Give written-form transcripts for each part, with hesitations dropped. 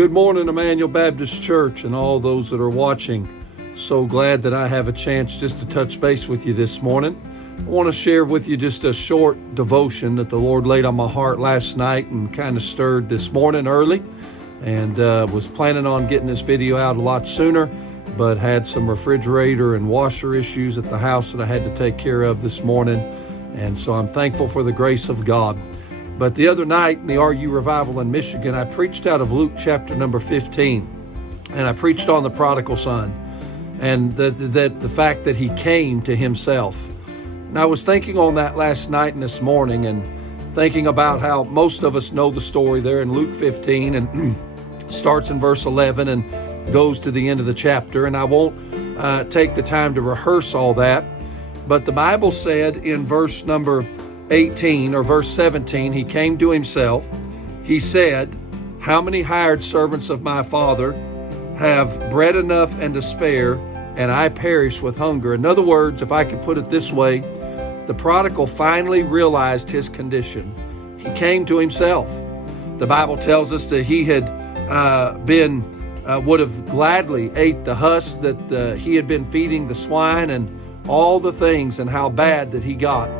Good morning, Emmanuel Baptist Church, and all those that are watching. So glad that I have a chance just to touch base with you this morning. I want to share with you just a short devotion that the Lord laid on my heart last night and kind of stirred this morning early, and was planning on getting this video out a lot sooner, but had some refrigerator and washer issues at the house that I had to take care of this morning, and so I'm thankful for the grace of God. But the other night in the RU Revival in Michigan, I preached out of Luke chapter number 15, and I preached on the Prodigal Son and the fact that he came to himself. And I was thinking on that last night and this morning, and thinking about how most of us know the story there in Luke 15, and starts in verse 11 and goes to the end of the chapter. And I won't take the time to rehearse all that, but the Bible said in verse number 18 or verse 17, he came to himself. He said, "How many hired servants of my father have bread enough and to spare, and I perish with hunger?" In other words, if I could put it this way, the prodigal finally realized his condition. He came to himself. The Bible tells us that he had would have gladly ate the husk that he had been feeding the swine, and all the things, and how bad that he got.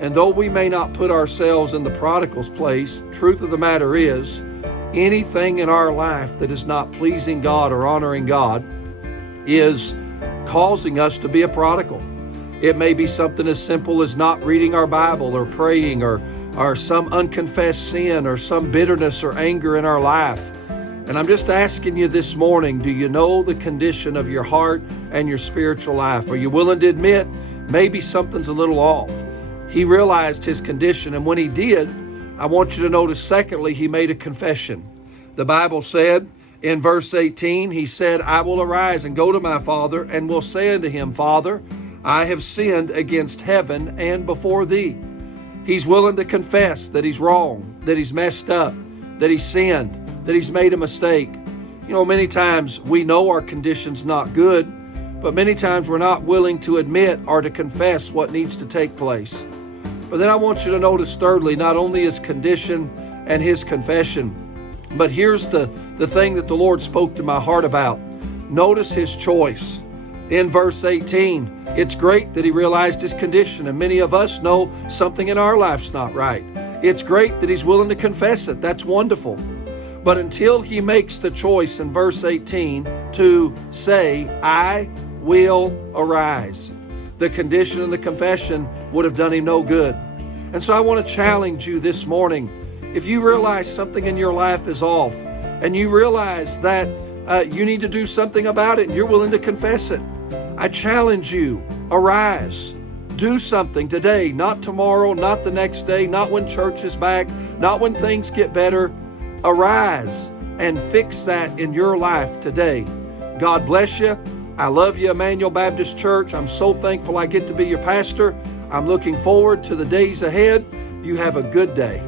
And though we may not put ourselves in the prodigal's place, truth of the matter is, anything in our life that is not pleasing God or honoring God is causing us to be a prodigal. It may be something as simple as not reading our Bible or praying, or some unconfessed sin, or some bitterness or anger in our life. And I'm just asking you this morning, do you know the condition of your heart and your spiritual life? Are you willing to admit maybe something's a little off? He realized his condition, and when he did, I want you to notice, secondly, he made a confession. The Bible said in verse 18, he said, "I will arise and go to my father, and will say unto him, Father, I have sinned against heaven and before thee." He's willing to confess that he's wrong, that he's messed up, that he's sinned, that he's made a mistake. You know, many times we know our condition's not good, but many times we're not willing to admit or to confess what needs to take place. But then I want you to notice, thirdly, not only his condition and his confession, but here's the thing that the Lord spoke to my heart about. Notice his choice. In verse 18, it's great that he realized his condition, and many of us know something in our life's not right. It's great that he's willing to confess it. That's wonderful. But until he makes the choice in verse 18 to say, "I will arise," the condition and the confession would have done him no good. And so I want to challenge you this morning. If you realize something in your life is off, and you realize that you need to do something about it, and you're willing to confess it, I challenge you, arise. Do something today, not tomorrow, not the next day, not when church is back, not when things get better. Arise and fix that in your life today. God bless you. I love you, Emmanuel Baptist Church. I'm so thankful I get to be your pastor. I'm looking forward to the days ahead. You have a good day.